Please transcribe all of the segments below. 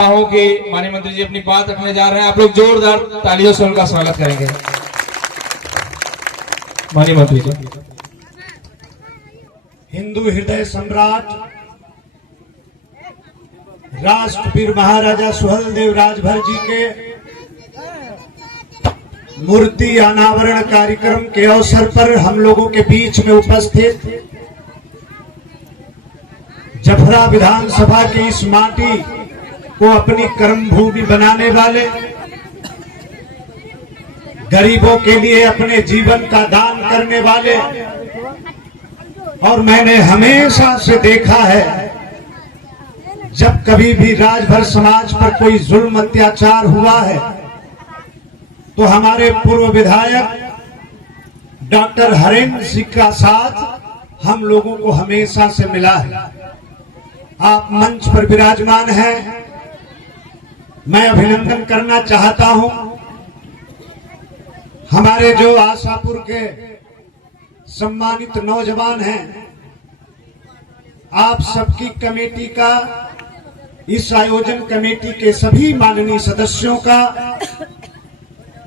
हो कि माननीय मंत्री जी अपनी बात रखने जा रहे हैं। आप लोग जोरदार तालियों से उनका स्वागत करेंगे। माननीय मंत्री जी। हिंदू हृदय सम्राट राष्ट्रवीर महाराजा सुहेलदेव राजभर जी के मूर्ति अनावरण कार्यक्रम के अवसर पर हम लोगों के बीच में उपस्थित जफरा विधानसभा की इस माटी को अपनी कर्मभूमि बनाने वाले, गरीबों के लिए अपने जीवन का दान करने वाले, और मैंने हमेशा से देखा है जब कभी भी राजभर समाज पर कोई जुल्म अत्याचार हुआ है तो हमारे पूर्व विधायक डॉक्टर हरेंद्र सिंह का साथ हम लोगों को हमेशा से मिला है। आप मंच पर विराजमान हैं, मैं अभिनंदन करना चाहता हूं। हमारे जो आशापुर के सम्मानित नौजवान हैं, आप सबकी कमेटी का, इस आयोजन कमेटी के सभी माननीय सदस्यों का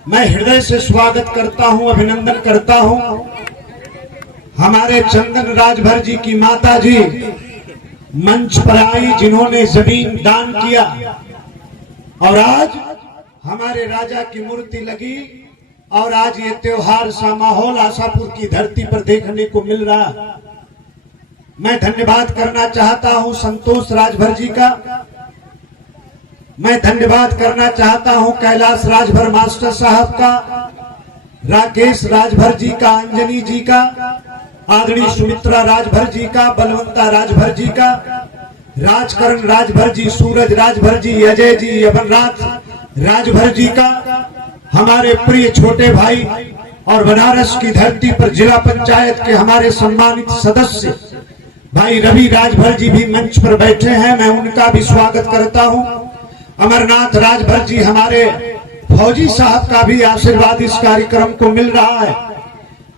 मैं हृदय से स्वागत करता हूं, अभिनंदन करता हूं। हमारे चंदन राजभर जी की माता जी मंच पर आई, जिन्होंने जमीन दान किया, और आज हमारे राजा की मूर्ति लगी, और आज ये त्योहार सा माहौल आशापुर की धरती पर देखने को मिल रहा। मैं धन्यवाद करना चाहता हूं संतोष राजभर जी का, मैं धन्यवाद करना चाहता हूं कैलाश राजभर मास्टर साहब का, राकेश राजभर जी का, अंजनी जी का, आदरणीय सुमित्रा राजभर जी का, बलवंता राजभर जी का, राजकरण राजभर जी, सूरज राजभर जी, अजय जी, अमरनाथ राजभर जी का, हमारे प्रिय छोटे भाई और बनारस की धरती पर जिला पंचायत के हमारे सम्मानित सदस्य भाई रवि राजभर जी भी मंच पर बैठे हैं, मैं उनका भी स्वागत करता हूं। अमरनाथ राजभर जी, हमारे फौजी साहब का भी आशीर्वाद इस कार्यक्रम को मिल रहा है,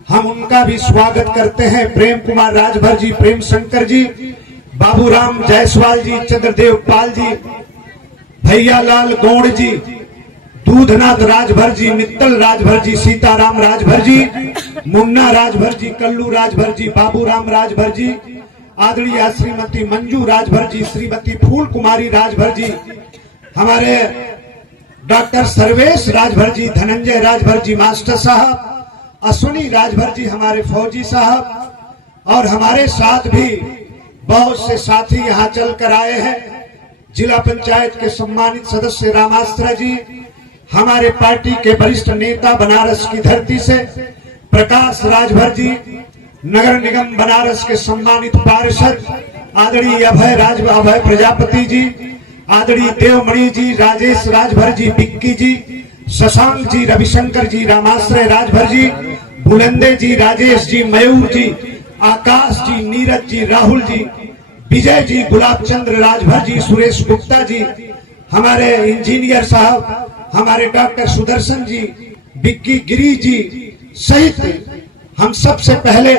हम उनका भी स्वागत करते हैं। प्रेम कुमार राजभर जी, प्रेम शंकर जी, बाबूराम जायसवाल जी, चंद्रदेव पाल जी, भैया लाल गौड़ जी, दूधनाथ राजभर जी, मित्तल राजभर जी, सीताराम राजभर जी, मुन्ना राजभर जी, कल्लू राजभर जी, बाबूराम राजभर जी, आदरणीय श्रीमती मंजू राजभर जी, श्रीमती फूल कुमारी राजभर जी, हमारे डॉक्टर सर्वेश राजभर जी, धनंजय राजभर जी मास्टर साहब, अश्विनी राजभर जी हमारे फौजी साहब, और हमारे साथ भी बहुत से साथी यहाँ चल कर आए हैं। जिला पंचायत के सम्मानित सदस्य रामास्त्र जी, हमारे पार्टी के वरिष्ठ नेता बनारस की धरती से प्रकाश राजभर जी, नगर निगम बनारस के सम्मानित पार्षद आदरणीय अभय प्रजापति जी, आदरणीय देवमणि जी, राजेश राजभर जी, बिक्की जी, शशांक जी, रविशंकर जी, रामाश्रय राजभर जी, बुलंदे जी, राजेश जी, मयूर जी, आकाश जी, नीरज जी, राहुल जी, विजय जी, गुलाब चंद्र राजभर जी, सुरेश गुप्ता जी, हमारे इंजीनियर साहब, हमारे डॉक्टर सुदर्शन जी, बिक्की गिरी जी सहित हम सबसे पहले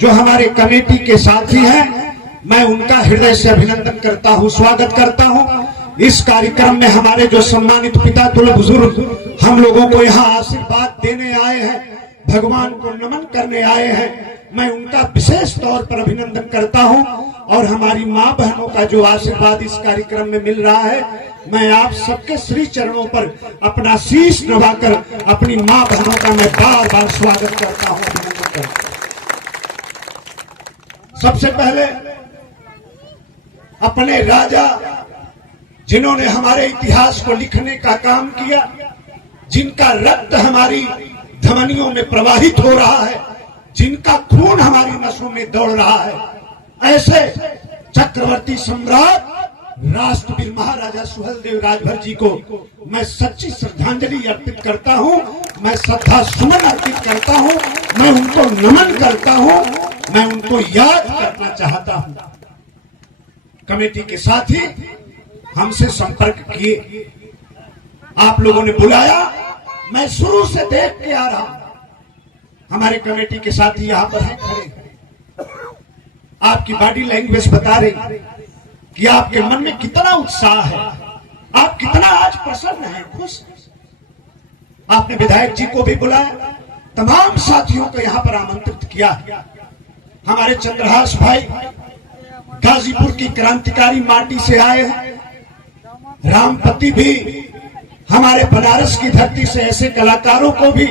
जो हमारे कमेटी के साथी हैं, मैं उनका हृदय से अभिनंदन करता हूं, स्वागत करता हूं। इस कार्यक्रम में हमारे जो सम्मानित पिता तुल्य बुजुर्ग हम लोगों को यहाँ आशीर्वाद देने आए हैं, भगवान को नमन करने आए हैं, मैं उनका विशेष तौर पर अभिनंदन करता हूं। और हमारी माँ बहनों का जो आशीर्वाद इस कार्यक्रम में मिल रहा है, मैं आप सबके श्री चरणों पर अपना शीश नवाकर अपनी माँ बहनों का मैं बार बार स्वागत करता हूं, अभिनंदन करता हूं। सबसे पहले अपने राजा, जिन्होंने हमारे इतिहास को लिखने का काम किया, जिनका रक्त हमारी धमनियों में प्रवाहित हो रहा है, जिनका खून हमारी नसों में दौड़ रहा है, ऐसे चक्रवर्ती सम्राट राष्ट्रवीर महाराजा सुहेलदेव राजभर जी को मैं सच्ची श्रद्धांजलि अर्पित करता हूं, मैं श्रद्धा सुमन अर्पित करता हूं, मैं उनको नमन करता हूं, मैं उनको याद करना चाहता हूं। कमेटी के साथी हमसे संपर्क किए, आप लोगों ने बुलाया, मैं शुरू से देख के आ रहा हूं। हमारे कमेटी के साथी यहाँ पर हैं खड़े, आपकी बॉडी लैंग्वेज बता रही कि आपके मन में कितना उत्साह है, प्रसन्न हैं, खुश हैं। आपने विधायक जी को भी बुलाया, तमाम साथियों को यहां पर आमंत्रित किया। हमारे चंद्रहास भाई गाजीपुर की क्रांतिकारी माटी से आए हैं, रामपति भी हमारे बनारस की धरती से, ऐसे कलाकारों को भी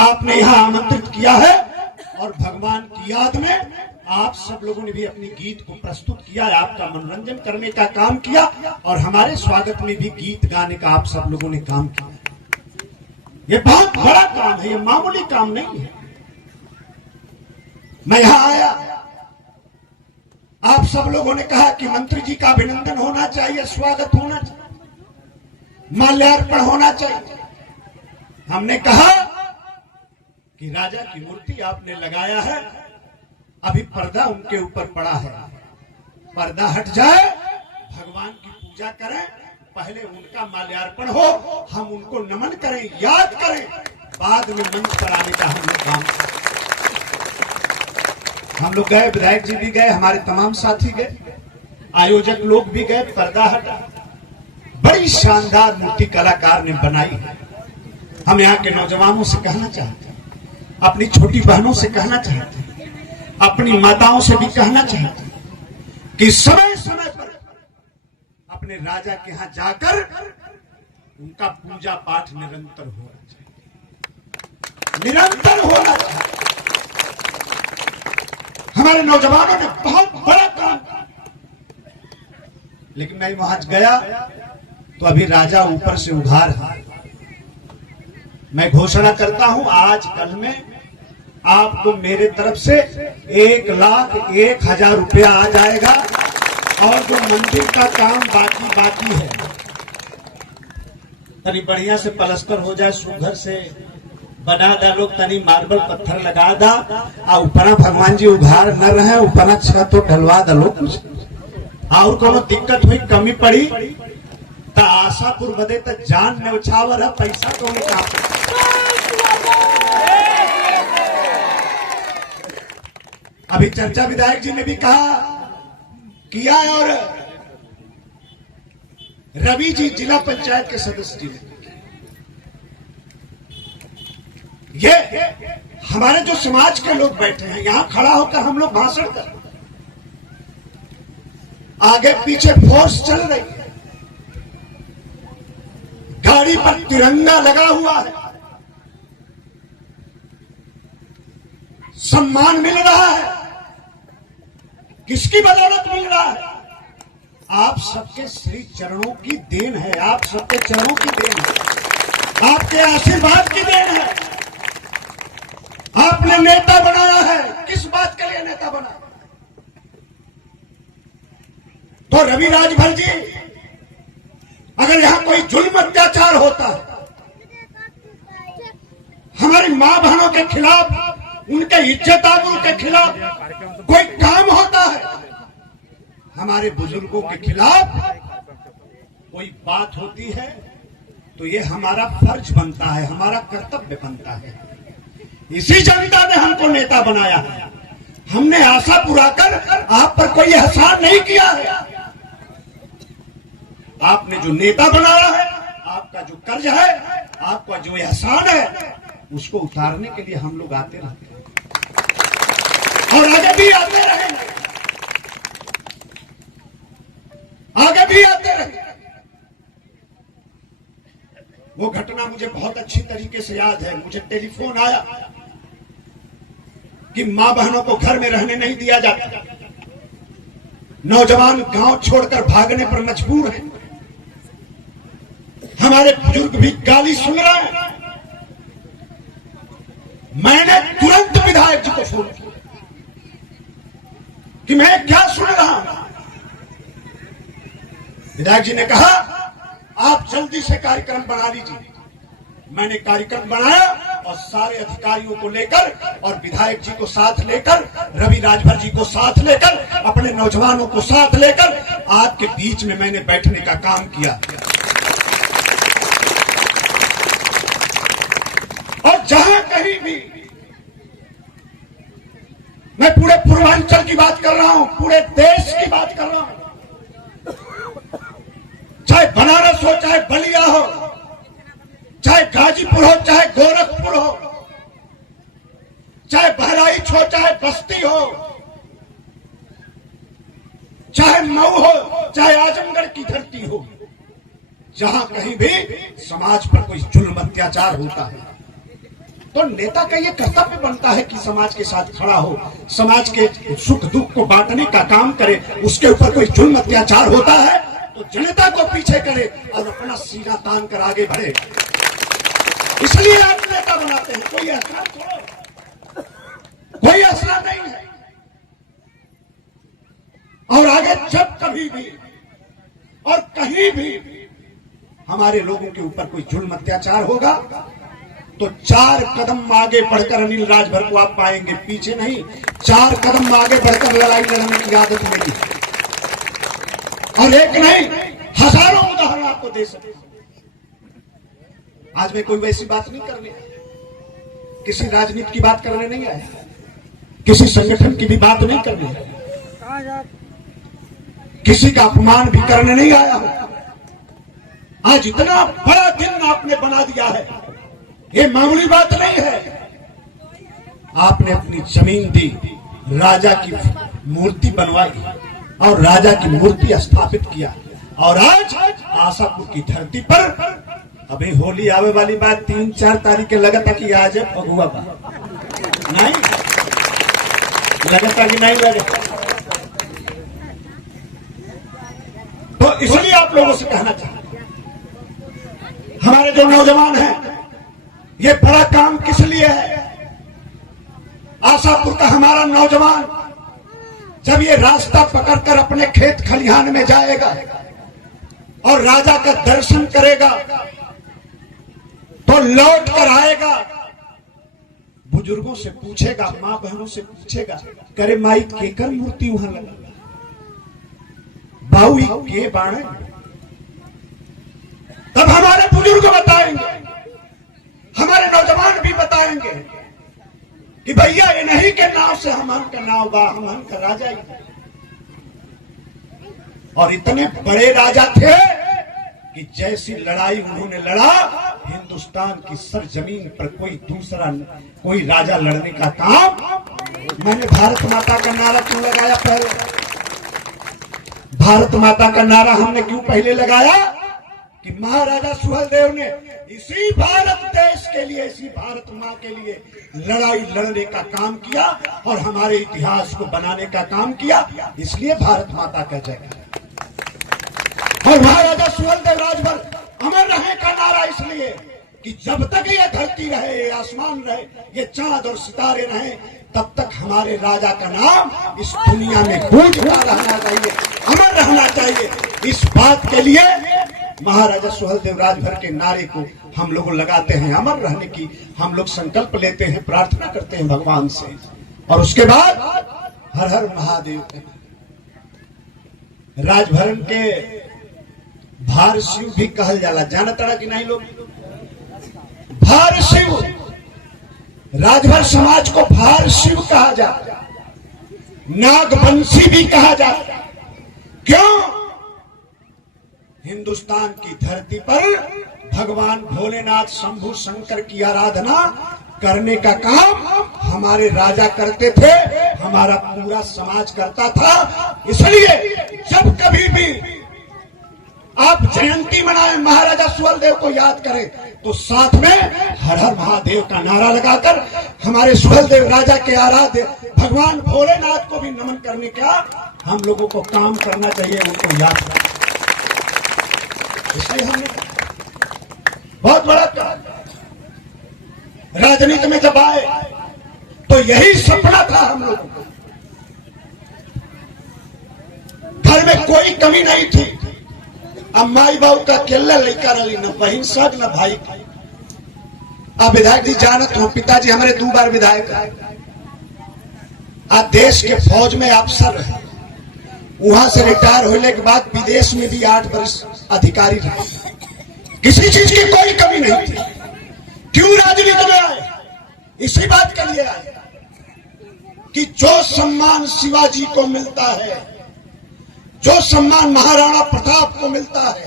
आपने यहां आमंत्रित किया है। और भगवान की याद में आप सब लोगों ने भी अपनी गीत को प्रस्तुत किया, आपका मनोरंजन करने का काम किया और हमारे स्वागत में भी गीत गाने का आप सब लोगों ने काम किया। ये बहुत बड़ा काम है, ये मामूली काम नहीं है। मैं यहां आया, आप सब लोगों ने कहा कि मंत्री जी का अभिनंदन होना चाहिए, स्वागत होना चाहिए, माल्यार्पण होना चाहिए। हमने कहा कि राजा की मूर्ति आपने लगाया है, अभी पर्दा उनके ऊपर पड़ा है, पर्दा हट जाए, भगवान की पूजा करें, पहले उनका माल्यार्पण हो, हम उनको नमन करें, याद करें, बाद में मंच पर आने का हम लोग काम करें। हम लोग गए, विधायक जी भी गए, हमारे तमाम साथी गए, आयोजक लोग भी गए, पर्दा हटा, बड़ी शानदार मूर्ति कलाकार ने बनाई है। हम यहाँ के नौजवानों से कहना चाहते हैं, अपनी छोटी बहनों से कहना चाहते हैं, अपनी माताओं से भी कहना चाहते हैं कि समय समय पर अपने राजा के यहां जाकर उनका पूजा पाठ निरंतर होना चाहिए, निरंतर होना चाहिए। हमारे नौजवानों ने बहुत बड़ा काम किया, लेकिन मैं वहां गया तो अभी राजा ऊपर से उधार है। मैं घोषणा करता हूं, आज कल में आपको मेरे तरफ से 1,01,000 रुपया आ जाएगा और जो मंदिर का काम बाकी है, तनी बढ़िया से प्लास्टर हो जाए, सुघर से बना दा, लोग तनी मार्बल पत्थर लगा दा, और ऊपरा भगवान जी उघार न रहे, ऊपरा छत तो ढलवा दा लोग कुछ, और कोनो दिक्कत हुई, कमी पड़ी तो आशापुर बदे तो जान न्यौछावर है, पैसा तो उनका। अभी चर्चा विधायक जी ने भी कहा किया, और रवि जी जिला पंचायत के सदस्य जी ने, ये हमारे जो समाज के लोग बैठे हैं यहां खड़ा होकर हम लोग भाषण कर, आगे पीछे फोर्स चल रही है, गाड़ी पर तिरंगा लगा हुआ है, सम्मान मिल रहा है, किसकी बदौलत मिल रहा है? आप सबके श्री चरणों की देन है, आप सबके चरणों की देन है, आपके आशीर्वाद की देन है। आपने नेता बनाया है, किस बात के लिए नेता बना? तो रवि राजभर जी, अगर यहां कोई जुल्म अत्याचार होता है, हमारी मां बहनों के खिलाफ, उनके इज्जत आबरू के खिलाफ कोई काम होता है, हमारे बुजुर्गों के खिलाफ कोई बात होती है, तो ये हमारा फर्ज बनता है, हमारा कर्तव्य बनता है। इसी जनता ने हमको नेता बनाया है, हमने आशा पुराकर आप पर कोई एहसान नहीं किया है। आपने जो नेता बनाया है, आपका जो कर्ज है, आपका जो एहसान है, उसको उतारने के लिए हम लोग आते रहते हैं और आगे भी आते रहेंगे, आगे भी आते रहेंगे। वो घटना मुझे बहुत अच्छी तरीके से याद है। मुझे टेलीफोन आया कि मां बहनों को घर में रहने नहीं दिया जाता, नौजवान गांव छोड़कर भागने पर मजबूर हैं, हमारे बुजुर्ग भी गाली सुन रहे हैं। मैंने तुरंत विधायक जी को फोन किया कि मैं क्या सुन रहा हूं। विधायक जी ने कहा आप जल्दी से कार्यक्रम बना लीजिए। मैंने कार्यक्रम बनाया और सारे अधिकारियों को लेकर और विधायक जी को साथ लेकर, रवि राजभर जी को साथ लेकर, अपने नौजवानों को साथ लेकर आपके बीच में मैंने बैठने का काम किया। और जहां कहीं भी, मैं पूरे पूर्वांचल की बात कर रहा हूं, पूरे देश की बात कर रहा हूं, चाहे बनारस हो, चाहे बलिया हो, जहां कहीं भी समाज पर कोई जुल्म अत्याचार होता है तो नेता का यह कर्तव्य बनता है कि समाज के साथ खड़ा हो, समाज के सुख दुख को बांटने का काम करे। उसके ऊपर कोई जुल्म अत्याचार होता है तो जनता को पीछे करे और अपना सीना तान कर आगे बढ़े। इसलिए आप नेता बनाते हैं। कोई असला छोड़ो, कोई असला नहीं है। और आगे जब कभी भी और कहीं भी हमारे लोगों के ऊपर कोई जुल्म अत्याचार होगा तो 4 कदम आगे बढ़कर अनिल राजभर को आप पाएंगे, पीछे नहीं। 4 कदम आगे बढ़कर लड़ाई लड़ने की आदत मिली और एक नहीं, हजारों उदाहरण आपको दे सकते। आज मैं कोई वैसी बात नहीं करने, किसी राजनीति की बात करने नहीं आया, किसी संगठन की भी बात नहीं करने आया, किसी का अपमान भी करने नहीं आया हूं। आज इतना बड़ा दिन आपने बना दिया है, ये मामूली बात नहीं है। आपने अपनी जमीन दी, राजा की मूर्ति बनवाई और राजा की मूर्ति स्थापित किया और आज आशापुर की धरती पर अभी होली आवे वाली बात 3-4 तारीख के लगता कि आज है फगुआ का नहीं लगता कि नहीं लगता। तो इसलिए आप लोगों से कहना चाहते हमारे जो नौजवान हैं, ये बड़ा काम किस लिए है। आशापुर का हमारा नौजवान जब ये रास्ता पकड़कर अपने खेत खलिहान में जाएगा और राजा का दर्शन करेगा तो लौट कर आएगा, बुजुर्गों से पूछेगा, मां बहनों से पूछेगा, करे माई केकर मूर्ति वहां लगा, बाऊ के बाणे। तब हमारे बुजुर्ग बताएंगे, हमारे नौजवान भी बताएंगे कि भैया ये नहीं के नाव से हमन का नाव बा, हमन का राजा ही। और इतने बड़े राजा थे कि जैसी लड़ाई उन्होंने लड़ा, हिंदुस्तान की सरजमीन पर कोई राजा लड़ने का काम। मैंने भारत माता का नारा क्यों लगाया पहले? भारत माता का नारा हमने क्यों पहले लगाया कि महाराजा सुहेलदेव ने इसी भारत देश के लिए, इसी भारत माँ के लिए लड़ाई लड़ने का काम किया और हमारे इतिहास को बनाने का काम किया। इसलिए भारत माता का जय। और महाराजा सुहेलदेव राजभर अमर रहे का नारा इसलिए कि जब तक ये धरती रहे, ये आसमान रहे, ये चांद और सितारे रहे, तब तक हमारे राजा का नाम इस दुनिया में गूंजता रहना चाहिए, अमर रहना चाहिए। इस बात के लिए महाराजा सुहेलदेव राजभर के नारे को हम लोग लगाते हैं, अमर रहने की हम लोग संकल्प लेते हैं, प्रार्थना करते हैं भगवान से। और उसके बाद हर हर महादेव। राजभरण के भार शिव भी कहल जाला, जानता कि नहीं लोग? भार शिव, राजभर समाज को भार शिव कहा जाता, नागवंशी भी कहा जाता। क्यों? हिंदुस्तान की धरती पर भगवान भोलेनाथ शंभु शंकर की आराधना करने का काम हमारे राजा करते थे, हमारा पूरा समाज करता था। इसलिए जब कभी भी आप जयंती मनाएं, महाराजा सुहेलदेव को याद करें, तो साथ में हर हर महादेव का नारा लगाकर हमारे सुहेलदेव राजा के आराध्य भगवान भोलेनाथ को भी नमन करने का हम लोगों को काम करना चाहिए, उनको याद करें। इसलिए हमने बहुत बड़ा काम। राजनीति में जब आए तो यही सपना था हम लोगों को। घर में कोई कमी नहीं थी। अब माई बाबू का अकेला लड़का रही, न बहन सग न भाई। अब विधायक जी जानत हो, पिताजी हमारे 2 बार विधायक है। आज देश के फौज में अफसर है, वहां से रिटायर होने के बाद विदेश में भी 8 वर्ष अधिकारी रहे। किसी चीज की कोई कमी नहीं थी। क्यों राजनीति में आए? इसी बात के लिए आए कि जो सम्मान शिवाजी को मिलता है, जो सम्मान महाराणा प्रताप को मिलता है,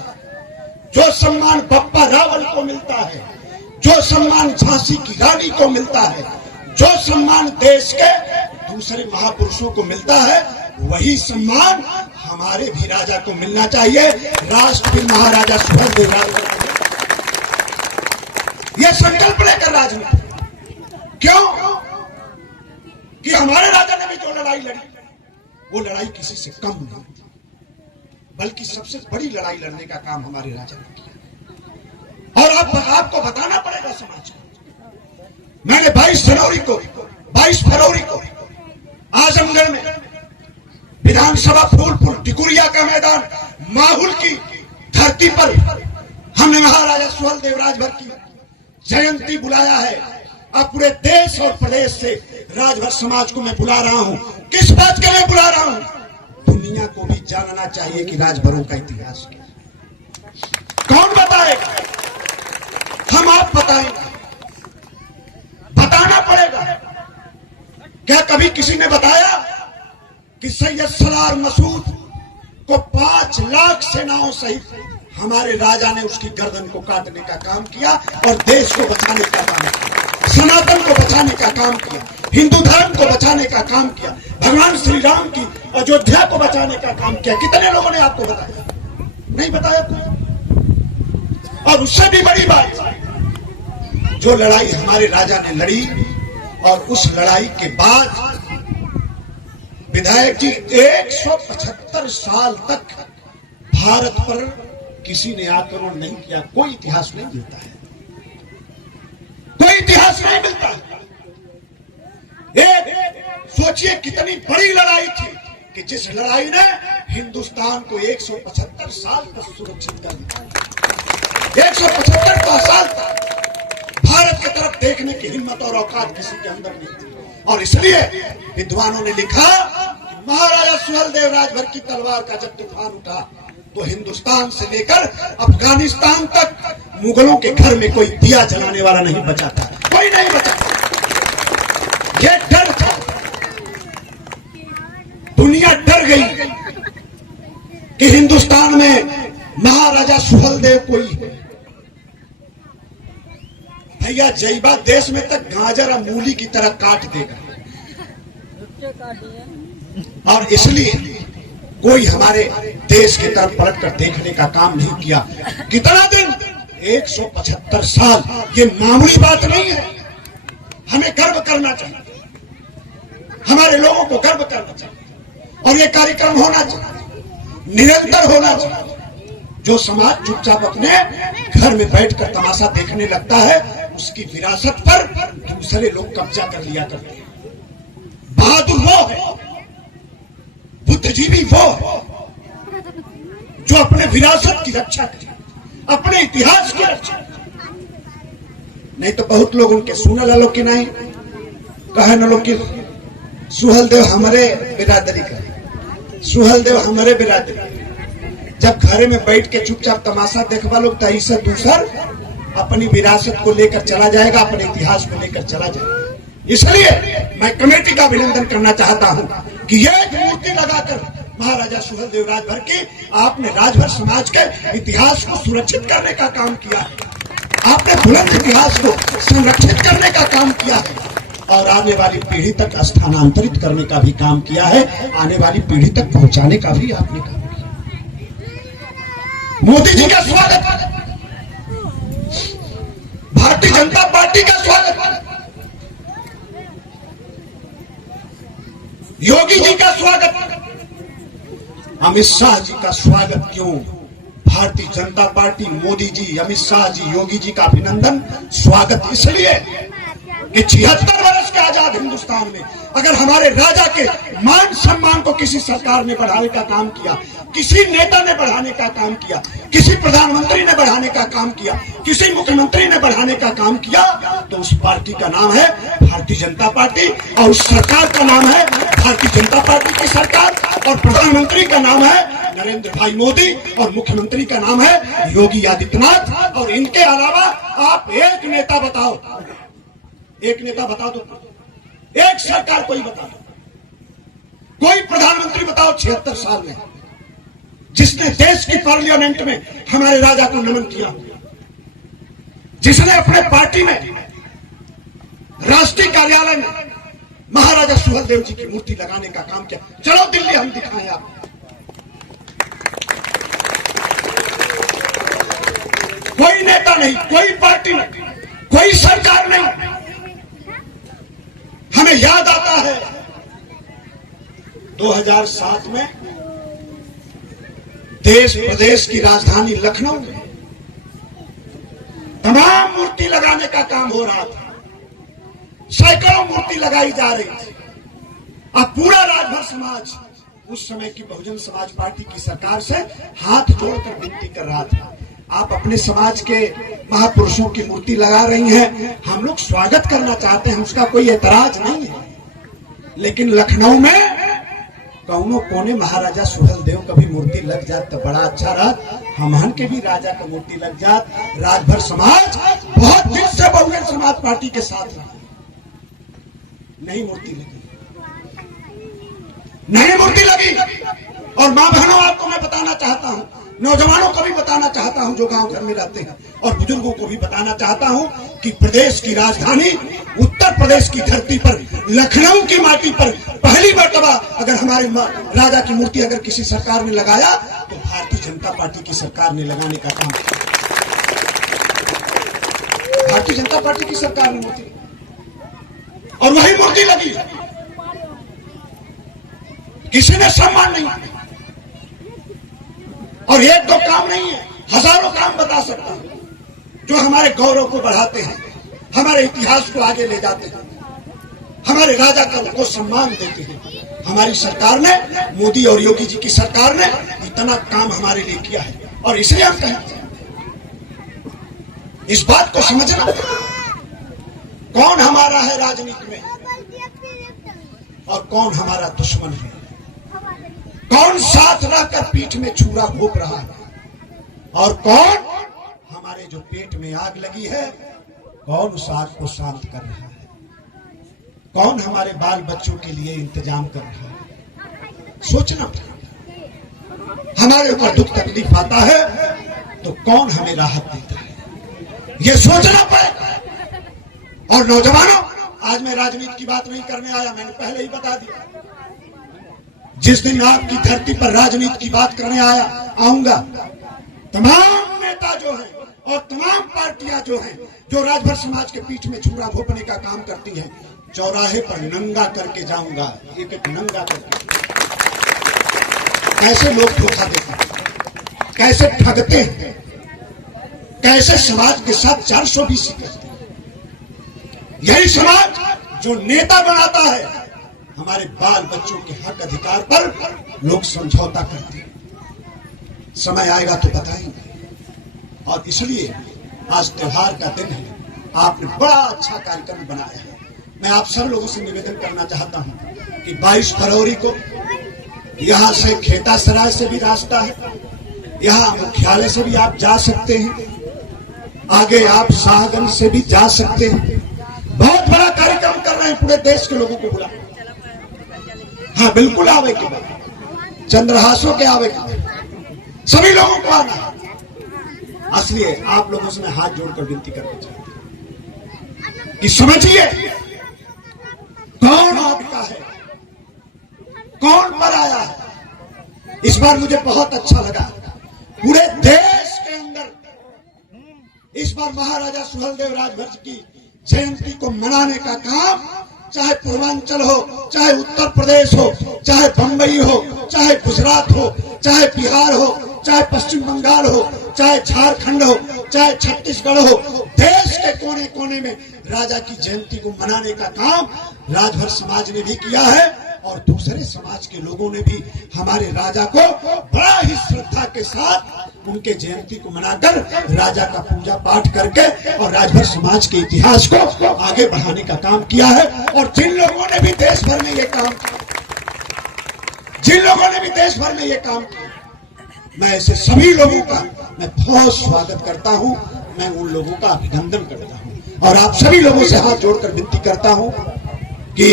जो सम्मान बप्पा रावल को मिलता है, जो सम्मान झांसी की रानी को मिलता है, जो सम्मान देश के दूसरे महापुरुषों को मिलता है, वही सम्मान हमारे भी राजा को मिलना चाहिए। राष्ट्रपति महाराजा सुहेलदेव राजभर यह संकल्प लेकर राजनीति, क्यों कि हमारे राजा ने भी जो लड़ाई लड़ी वो लड़ाई किसी से कम नहीं, बल्कि सबसे बड़ी लड़ाई लड़ने का काम हमारे राजा ने किया। और आपको बताना पड़ेगा समाज को। मैंने 22 फरवरी को आजमगढ़ में विधानसभा फूलपुर टिकुरिया का मैदान माहुल की धरती पर हमने महाराजा सुहेलदेव राजभर की जयंती बुलाया है। अब पूरे देश और प्रदेश से राजभर समाज को मैं बुला रहा हूं। किस बात के लिए बुला रहा हूं? दुनिया को भी जानना चाहिए कि राजभरों का इतिहास क्या है। कौन बताएगा? हम आप बताएंगे, बताना पड़ेगा। क्या कभी किसी ने बताया कि सैयद सलार मसूद को 5 लाख सेनाओं सहित हमारे राजा ने उसकी गर्दन को काटने का काम किया और देश को बचाने का काम किया, सनातन को बचाने का काम किया, हिंदू धर्म को बचाने का काम किया, भगवान श्री राम की अयोध्या को बचाने का काम किया? कितने लोगों ने आपको बताया? नहीं बताया कोई। और उससे भी बड़ी बात, जो लड़ाई हमारे राजा ने लड़ी और उस लड़ाई के बाद विधायक जी 175 साल तक भारत पर किसी ने आक्रमण नहीं किया। कोई इतिहास नहीं मिलता है, कोई इतिहास नहीं मिलता है। सोचिए कितनी बड़ी लड़ाई थी कि जिस लड़ाई ने हिंदुस्तान को 175 साल तक सुरक्षित कर दिया। 175 साल तक भारत की तरफ देखने की हिम्मत और औकात किसी के अंदर नहीं थी। और इसलिए विद्वानों ने लिखा कि महाराजा सुहेलदेव राजभर की तलवार का जब तूफान उठा तो हिंदुस्तान से लेकर अफगानिस्तान तक मुगलों के घर में कोई दिया जलाने वाला नहीं बचा था, कोई नहीं बचा था। ये डर था, दुनिया डर गई कि हिंदुस्तान में महाराजा सुहेलदेव कोई है। भैया जईबा देश में तक गाजर और मूली की तरह काट देगा। और इसलिए कोई हमारे देश की तरफ पलट कर देखने का काम नहीं किया। कितना दिन? 175 साल। ये मामूली बात नहीं है। हमें गर्व करना चाहिए, हमारे लोगों को गर्व करना चाहिए। और ये कार्यक्रम होना चाहिए, निरंतर होना चाहिए। जो समाज चुपचाप अपने घर में बैठकर तमाशा देखने लगता है, उसकी विरासत पर दूसरे लोग कब्जा कर लिया करते हैं। बहादुर वो है, बुद्धिजीवी वो है जो अपने विरासत की रक्षा करे, अपने इतिहास की रक्षा करे। नहीं तो बहुत लोग उनके सुनल आलो कि नहीं कहे न लोग कि सुहेलदेव हमारे बिरादरी का, सुहेलदेव हमारे बिरादरी। जब घर में बैठ के चुपचाप तमाशा देखवा लोग तो ऐसा दूसर अपनी विरासत को लेकर चला जाएगा, अपने इतिहास को लेकर चला जाएगा। इसलिए मैं कमेटी का अभिनंदन करना चाहता हूं कि यह एक मूर्ति लगाकर महाराजा सुहेलदेव राजभर की आपने राजभर समाज के इतिहास को सुरक्षित करने का काम किया है। आपने बुलंद इतिहास को संरक्षित करने का काम किया है और आने वाली पीढ़ी तक स्थानांतरित करने का भी काम किया है, आने वाली पीढ़ी तक पहुंचाने का भी आपने काम किया। मोदी जी का स्वागत, भारतीय जनता पार्टी का स्वागत, योगी जी का स्वागत, अमित शाह जी का स्वागत। क्यों? भारतीय जनता पार्टी, मोदी जी, अमित शाह जी, योगी जी का अभिनंदन स्वागत इसलिए कि 76 वर्ष के आजाद हिंदुस्तान में अगर हमारे राजा के मान सम्मान को किसी सरकार ने बढ़ाने का काम किया, किसी नेता ने बढ़ाने का काम किया, किसी प्रधानमंत्री ने बढ़ाने का काम किया, किसी मुख्यमंत्री ने बढ़ाने का काम किया, तो उस पार्टी का नाम है भारतीय जनता पार्टी और उस सरकार का नाम है भारतीय जनता पार्टी की सरकार और प्रधानमंत्री का नाम है नरेंद्र भाई मोदी और मुख्यमंत्री का नाम है योगी आदित्यनाथ। और इनके अलावा आप एक नेता बताओ, एक नेता बता दो, एक सरकार कोई बता दो, कोई प्रधानमंत्री बताओ 76 साल में जिसने देश की पार्लियामेंट में हमारे राजा को नमन किया, जिसने अपने पार्टी में राष्ट्रीय कार्यालय में महाराजा सुहेलदेव जी की मूर्ति लगाने का काम किया। चलो दिल्ली हम दिखाएं आपको, नेता नहीं, कोई पार्टी नहीं, कोई सरकार नहीं। हमें याद आता है 2007 में देश प्रदेश की राजधानी लखनऊ में तमाम मूर्ति लगाने का काम हो रहा था। सैकड़ों मूर्ति लगाई जा रही थी। अब पूरा राजभर समाज उस समय की बहुजन समाज पार्टी की सरकार से हाथ जोड़कर विनती कर रहा था, आप अपने समाज के महापुरुषों की मूर्ति लगा रही हैं, हम लोग स्वागत करना चाहते हैं, उसका कोई एतराज नहीं है। लेकिन लखनऊ में कौनो कोने महाराजा सुहेलदेव का भी मूर्ति लग जात तो बड़ा अच्छा रहा, हमहन के भी राजा का मूर्ति लग जात। राजभर समाज बहुत दिन से बहुजन समाज पार्टी के साथ रहा, नहीं मूर्ति लगी, नहीं मूर्ति लगी। और मां बहनों, आपको मैं बताना चाहता हूं, नौजवानों को भी बताना चाहता हूं जो गांव घर में रहते हैं, और बुजुर्गों को भी बताना चाहता हूं कि प्रदेश की राजधानी उत्तर प्रदेश की धरती पर, लखनऊ की माटी पर पहली मर्तबा अगर हमारे राजा की मूर्ति अगर किसी सरकार ने लगाया तो भारतीय जनता पार्टी की सरकार ने लगाने का काम किया। भारतीय जनता पार्टी की सरकार ने मूर्ति, और वही मूर्ति लगी, किसी ने सम्मान नहीं। और एक दो काम नहीं है, हजारों काम बता सकता हूं जो हमारे गौरव को बढ़ाते हैं, हमारे इतिहास को आगे ले जाते हैं, हमारे राजा को सम्मान देते हैं। हमारी सरकार ने, मोदी और योगी जी की सरकार ने इतना काम हमारे लिए किया है। और इसलिए हम कहते हैं, इस बात को समझना, कौन हमारा है राजनीति में और कौन हमारा दुश्मन है, कौन साथ रहकर पीठ में छुरा घोंप रहा है, और कौन हमारे जो पेट में आग लगी है, कौन उस आग को शांत कर रहा है, कौन हमारे बाल बच्चों के लिए इंतजाम कर रहा है। सोचना, हमारे ऊपर दुख तकलीफ आता है तो कौन हमें राहत देता है, ये सोचना पड़ेगा। और नौजवानों, आज मैं राजनीति की बात नहीं करने आया, मैंने पहले ही बता दिया, जिस दिन आपकी धरती पर राजनीति की बात करने आऊंगा, तमाम नेता जो हैं और तमाम पार्टियां जो हैं, जो राजभर समाज के पीठ में छुरा घोंपने का काम करती हैं, चौराहे पर नंगा करके जाऊंगा, एक एक नंगा करके। कैसे लोग धोखा देते हैं, कैसे ठगते हैं, कैसे समाज के साथ 420 करते हैं। यही समाज जो नेता बनाता है, हमारे बाल बच्चों के हक अधिकार पर लोग समझौता करते हैं। समय आएगा तो बताएंगे। और इसलिए आज त्योहार का दिन है, आपने बड़ा अच्छा कार्यक्रम बनाया है। मैं आप सब लोगों से निवेदन करना चाहता हूं कि 22 फरवरी को यहां से खेता सराय से भी रास्ता है, यहां मुख्यालय से भी आप जा सकते हैं, आगे आप शाहगंज से भी जा सकते हैं। बहुत बड़ा कार्यक्रम कर रहे हैं, पूरे देश के लोगों को बुला, हाँ बिल्कुल आवे के बाद, चंद्रहासों के आवे के बाद, सभी लोगों को आना है। इसलिए आप लोगों से मैं हाथ जोड़कर विनती करना चाहता हूं कि समझिए कौन आपका है, कौन पर आया है। इस बार मुझे बहुत अच्छा लगा, पूरे देश के अंदर इस बार महाराजा सुहेलदेव राजभर की जयंती को मनाने का काम, चाहे पूर्वांचल हो, चाहे उत्तर प्रदेश हो, चाहे बंबई हो, चाहे गुजरात हो, चाहे बिहार हो, चाहे पश्चिम बंगाल हो, चाहे झारखंड हो, चाहे छत्तीसगढ़ हो, देश के कोने कोने में राजा की जयंती को मनाने का काम राजभर समाज ने भी किया है। और दूसरे समाज के लोगों ने भी हमारे राजा को बड़ा ही श्रद्धा के साथ उनके जयंती को मनाकर राजा का पूजा पाठ करके और राजभर समाज के इतिहास को आगे बढ़ाने का काम किया है। और जिन लोगों ने भी देश भर में ये काम किया, जिन लोगों ने भी देश भर में ये काम किया, मैं ऐसे सभी लोगों का मैं बहुत स्वागत करता हूं, मैं उन लोगों का अभिनंदन करता हूं। और आप सभी लोगों से हाथ जोड़कर विनती करता हूं कि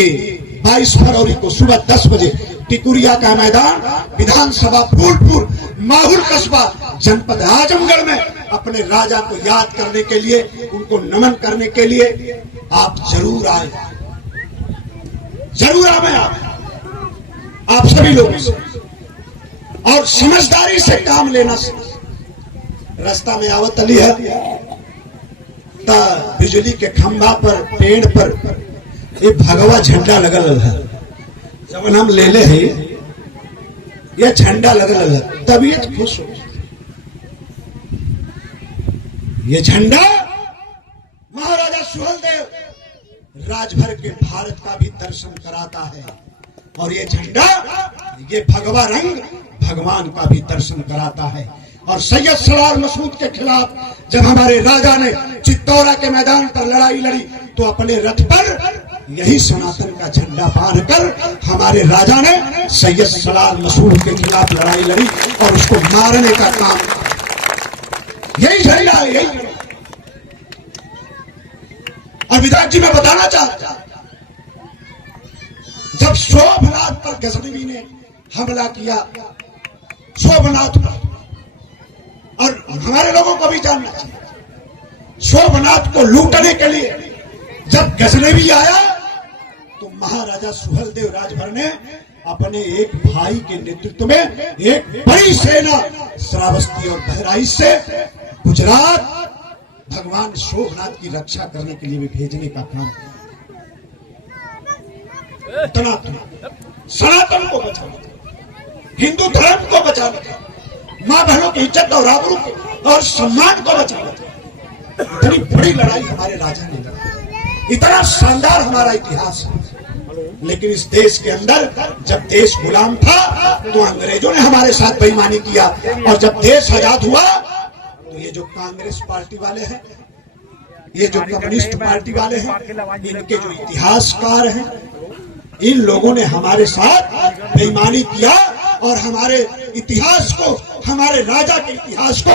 22 फरवरी को सुबह 10 बजे टिकुरिया का मैदान, विधानसभा फूलपुर, माहुल कस्बा, जनपद आजमगढ़ में अपने राजा को याद करने के लिए, उनको नमन करने के लिए आप जरूर आए, जरूर आए आप सभी लोगों से। और समझदारी से काम लेना। रास्ता में आवत अली है, ता बिजली के खंभा पर पेड़ पर ये भगवा झंडा लगल है। जब हम ले ले है ये झंडा लगल है तबीयत खुश हो। ये झंडा महाराजा सुहेलदेव राजभर के भारत का भी दर्शन कराता है और ये झंडा ये भगवा रंग भगवान का भी दर्शन कराता है। और सैयद सलार मसूद के खिलाफ जब हमारे राजा ने चित्तौरा के मैदान पर लड़ाई लड़ी तो अपने रथ पर यही सनातन का झंडा बांधकर हमारे राजा ने सैयद सलार मसूद के खिलाफ लड़ाई लड़ी और उसको मारने का काम यही झंडा है। यही और विधायक जी मैं बताना चाहता जब शोभनाथ पर गजनवी ने हमला किया शोभनाथ पर और हमारे लोगों को भी जानना चाहिए शोभनाथ को लूटने के लिए जब गजनवी आया तो महाराजा सुहेलदेव राजभर ने अपने एक भाई के नेतृत्व में एक बड़ी सेना श्रावस्ती और बहराइच से गुजरात भगवान शोभनाथ की रक्षा करने के लिए भी भेजने का काम इतना सनातन को बचाना हिंदू धर्म को बचाना मां बहनों की इज्जत और आबरू और सम्मान को बचाना इतनी बड़ी लड़ाई हमारे राजा ने लड़ी। इतना शानदार हमारा इतिहास है। लेकिन इस देश के अंदर जब देश गुलाम था तो अंग्रेजों ने हमारे साथ बेईमानी किया और जब देश आजाद हुआ तो ये जो कांग्रेस पार्टी वाले हैं ये जो कम्युनिस्ट पार्टी वाले हैं इनके जो इतिहासकार हैं इन लोगों ने हमारे साथ बेईमानी किया और हमारे इतिहास को हमारे राजा के इतिहास को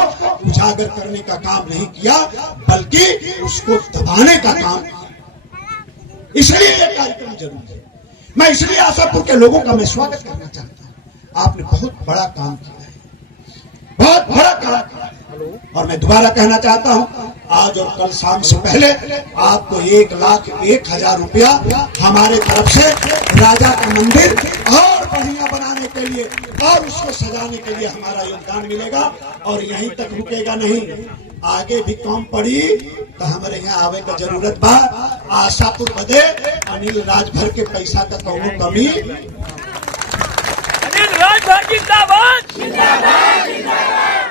उजागर करने का काम नहीं किया बल्कि उसको दबाने का काम किया। इसलिए यह कार्यक्रम जरूरी है। मैं इसलिए आशापुर के लोगों का मैं स्वागत करना चाहता हूं। आपने बहुत बड़ा काम किया है बहुत बड़ा काम किया है। और मैं दोबारा कहना चाहता हूं आज और कल शाम से पहले आपको 1,01,000 रुपया हमारे तरफ से राजा का मंदिर और बढ़िया बनाने के लिए और उसको सजाने के लिए हमारा योगदान मिलेगा और यहीं तक रुकेगा नहीं आगे भी काम पड़ी तो हमारे यहाँ आवे का जरूरत बा। आशापुर बदे अनिल राजभर के पैसा का कौनो कमी अनिल राजभर जिंदाबाद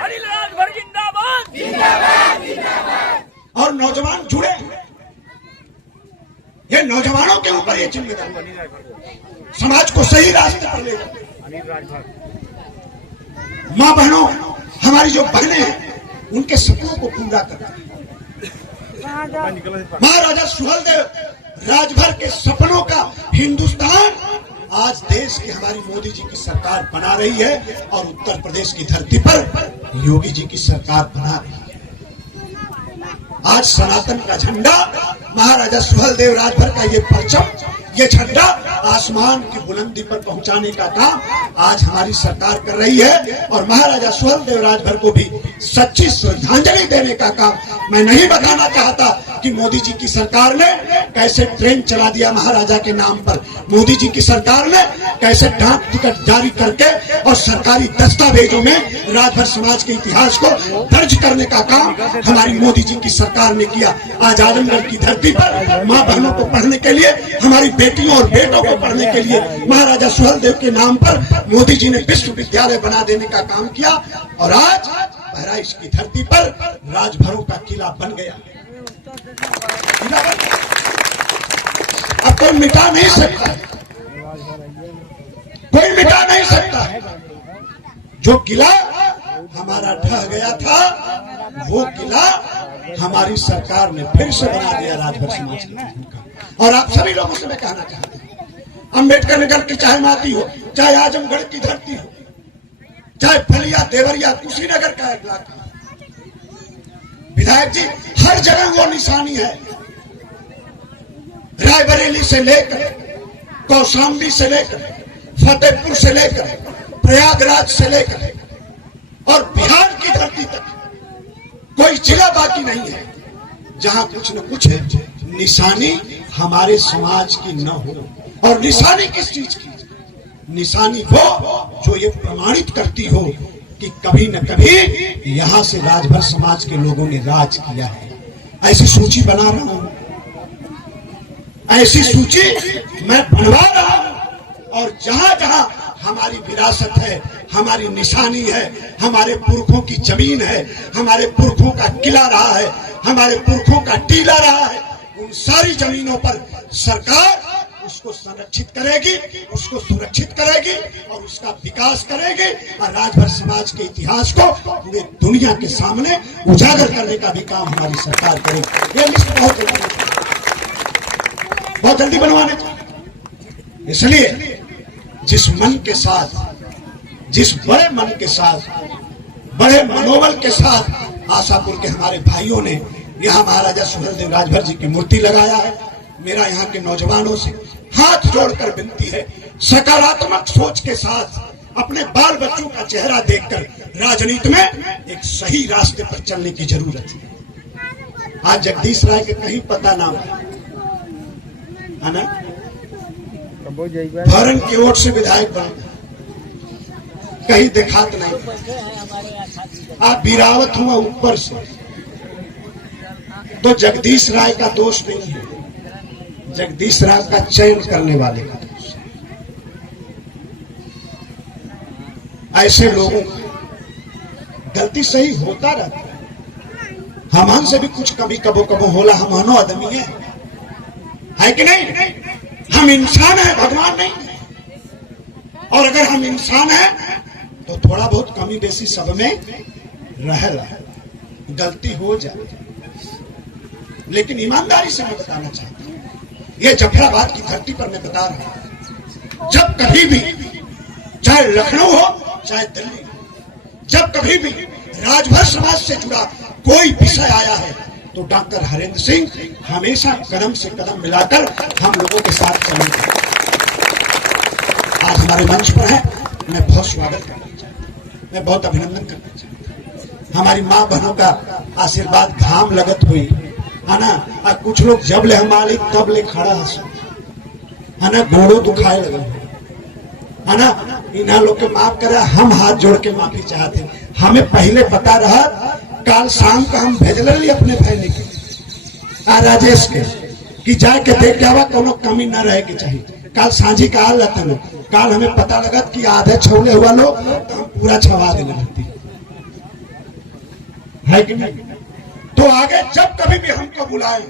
अनिल राजभर जिंदाबाद और नौजवान जुड़े ये नौजवानों के ऊपर ये जिम्मेदारी समाज को सही रास्ते पर लेगा। मां बहनों हमारी जो बहनें हैं उनके सपनों को पूरा करना महाराजा सुहेलदेव राजभर के सपनों का हिंदुस्तान आज देश की हमारी मोदी जी की सरकार बना रही है और उत्तर प्रदेश की धरती पर योगी जी की सरकार बना रही है। आज सनातन का झंडा महाराजा सुहेलदेव राजभर का ये परचम ये झंडा आसमान की बुलंदी पर पहुंचाने का काम आज हमारी सरकार कर रही है और महाराजा सुहेलदेव राजभर को भी सच्ची श्रद्धांजलि देने का काम मैं नहीं बताना चाहता कि मोदी जी की सरकार ने कैसे ट्रेन चला दिया महाराजा के नाम पर। मोदी जी की सरकार ने कैसे डाक टिकट जारी करके और सरकारी दस्तावेजों में राजभर समाज के इतिहास को दर्ज करने का काम हमारी मोदी जी की सरकार ने किया। आज आजमगढ़ की धरती पर मां बहनों को पढ़ने के लिए हमारी बेटियों और बेटों को पढ़ने के लिए महाराजा सुहेलदेव के नाम पर मोदी जी ने विश्वविद्यालय बना देने का काम किया और आज बहराइच की धरती पर राजभरों का किला बन गया। अब कोई मिटा नहीं सकता कोई मिटा नहीं सकता। जो किला हमारा ढह गया था वो किला हमारी सरकार ने फिर से बना दिया राजभर समाज का। और आप सभी लोगों से मैं कहना चाहता हूं अम्बेडकर नगर की चाहे माटी हो चाहे आजमगढ़ की धरती हो चाहे फलिया देवरिया कुशीनगर का इलाका विधायक जी हर जगह वो निशानी है। रायबरेली से लेकर कौशाम्बी से लेकर फतेहपुर से लेकर प्रयागराज से लेकर और बिहार की धरती तक कोई जिला बाकी नहीं है जहां कुछ न कुछ निशानी हमारे समाज की न हो। और निशानी किस चीज की? निशानी वो जो ये प्रमाणित करती हो कि कभी न कभी यहां से राजभर समाज के लोगों ने राज किया है। ऐसी सूची बना रहा हूं, ऐसी सूची मैं बनवा रहा हूं। और जहां जहां हमारी विरासत है, हमारी निशानी है, हमारे पुरखों की जमीन है, हमारे पुरखों का किला रहा है, हमारे पुरखों का टीला रहा है, उन सारी जमीनों पर सरकार उसको संरक्षित करेगी, उसको सुरक्षित करेगी और उसका विकास करेगी। और राजभर समाज के इतिहास को पूरे दुनिया के सामने उजागर करने का भी काम हमारी सरकार करेगी। ये लिस्ट बहुत जल्दी बनवाने चाहिए। इसलिए जिस मन के साथ, जिस बड़े मन के साथ, बड़े मनोबल के साथ आशापुर के हमारे भाइयों ने यहाँ महाराजा सुहेलदेव राजभर जी की मूर्ति लगाया है, मेरा यहाँ के नौजवानों से हाथ जोड़कर विनती है, सकारात्मक सोच के साथ अपने बाल बच्चों का चेहरा देखकर राजनीति में एक सही रास्ते पर चलने की जरूरत है। आज जगदीश राय के कहीं पता नाम है ना, भरन की ओर से विधायक बने, कहीं देखात नहीं। आप वीरावत हुआ ऊपर से, तो जगदीश राय का दोष नहीं है, जगदीश राय का चयन करने वाले का दोष है। ऐसे लोगों को गलती सही होता रहता है, हमन से भी कुछ कभी कबो कबो होला, हम आदमी है कि नहीं? हम इंसान हैं, भगवान नहीं। और अगर हम इंसान हैं तो थोड़ा बहुत कमी बेसी सब में रहेला, गलती हो जाए। लेकिन ईमानदारी से मैं बताना चाहता हूं, ये जफराबाद की धरती पर मैं बता रहा हूं, जब कभी भी, चाहे लखनऊ हो चाहे दिल्ली हो, जब कभी भी राजभर समाज से जुड़ा कोई विषय आया है तो डॉक्टर हरेंद्र सिंह हमेशा कदम से कदम मिलाकर हम लोगों के साथ चलेंगे। आज हमारे मंच पर है, मैं बहुत स्वागत करना चाहता हूं, मैं बहुत अभिनंदन करना चाहता हूं। हमारी माँ बहनों का आशीर्वाद घाम लगत हुई है ना, कुछ लोग जब ले हमारे तब ले खड़ा है ना, गोड़ों दुखाए लगे है ना, इन्हें लोग के माफ करे, हम हाथ जोड़ के माफी चाहते। हमें पहले पता रहा, काल शाम का हम भेजल रही अपने फैमिली के राजेश के कि जाके देख के आवा, कोनो कमी न रहेगी चाहिए। काल सांझी का हाल रहता, काल हमें पता लगा कि आधे छौले हुआ लो तो हम पूरा छवा देने लगती है कि नहीं? तो आगे जब कभी भी हमको बुलाए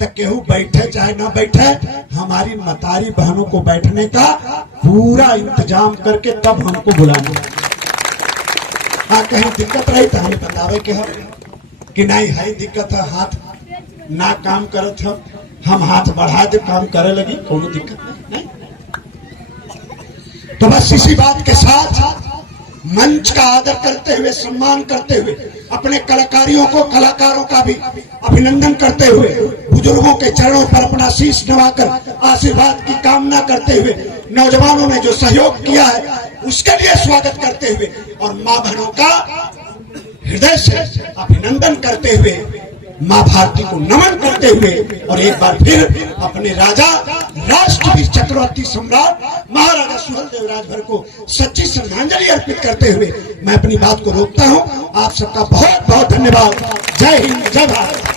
तो केहू बैठे चाहे ना बैठे, हमारी मतारी बहनों को बैठने का पूरा इंतजाम करके तब हमको बुलाना। हाँ, कहीं दिक्कत रही तो हमें बतावे के हम कि नहीं है दिक्कत है, हाथ ना काम करत है, हम हाथ बढ़ा दे काम करे लगी, कोनो दिक्कत नहीं। तो बस इसी बात के साथ मंच का आदर करते हुए, सम्मान करते हुए, अपने कलाकारियों को, कलाकारों का भी अभिनंदन करते हुए, बुजुर्गों के चरणों पर अपना शीश नवाकर आशीर्वाद की कामना करते हुए, नौजवानों ने जो सहयोग किया है उसके लिए स्वागत करते हुए और मां बहनों का हृदय से अभिनंदन करते हुए, मां भारती को नमन करते हुए और एक बार फिर अपने राजा, राष्ट्रवीर चक्रवर्ती सम्राट महाराजा सुहेलदेव राजभर को सच्ची श्रद्धांजलि अर्पित करते हुए मैं अपनी बात को रोकता हूं। आप सबका बहुत बहुत धन्यवाद। जय हिंद, जय भारत।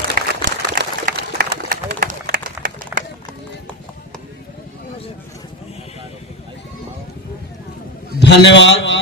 धन्यवाद।